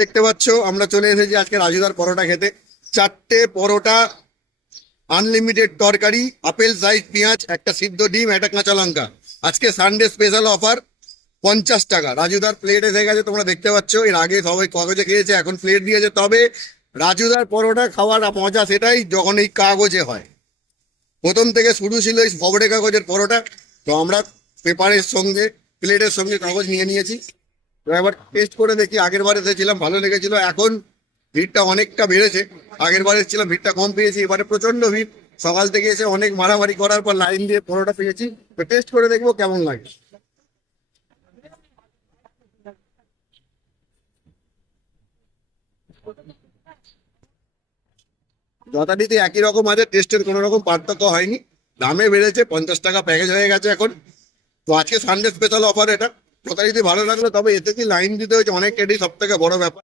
দেখতে পাচ্ছ আমরা চলে এসেছি আজকে রাজুদার পরোটা খেতে। 4টে পরোটা, আনলিমিটেড তরকারি, আপেল সাইজ পেঁয়াজ, একটা সিদ্ধ ডিম, একটা কাঁচা লঙ্কা। আজকে সানডে স্পেশাল অফার 50 টাকা। রাজুদার প্লেট এসে গেছে, তোমরা দেখতে পাচ্ছ। এর আগে সবাই কাগজে খেয়েছে, এখন প্লেট দিয়েছে। তবে রাজুদার পরোটা খাওয়ার মজা সেটাই যখন এই কাগজে হয়। প্রথম থেকে শুরু ছিল এই খবরে কাগজের পরোটা, তো আমরা পেপারের সঙ্গে প্লেটের সঙ্গে কাগজ নিয়ে নিয়েছি। তো একবার টেস্ট করে দেখি। আগের বার এসেছিলাম, ভালো লেগেছিল। এখন ভিড়টা অনেকটা বেড়েছে। আগের বার এসেছিলাম, ভিড়টা কম পেয়েছি। এবারে প্রচন্ড ভিড়। সকাল থেকে এসে অনেক মারামারি করার পর লাইন দিয়ে পরোটা পেয়েছি। তো টেস্ট করে দেখবো কেমন লাগে। যথারীতি একই রকম আছে, টেস্টের কোনো রকম পার্থক্য হয়নি। দামে বেড়েছে, 50 টাকা প্যাকেজ হয়ে গেছে এখন। তো আজকে সানডে স্পেশাল অফার এটা। যথারীতি ভালো লাগলো, তবে এতে কি লাইন দিতে হয়েছে অনেক। এটাই সব থেকে বড় ব্যাপার।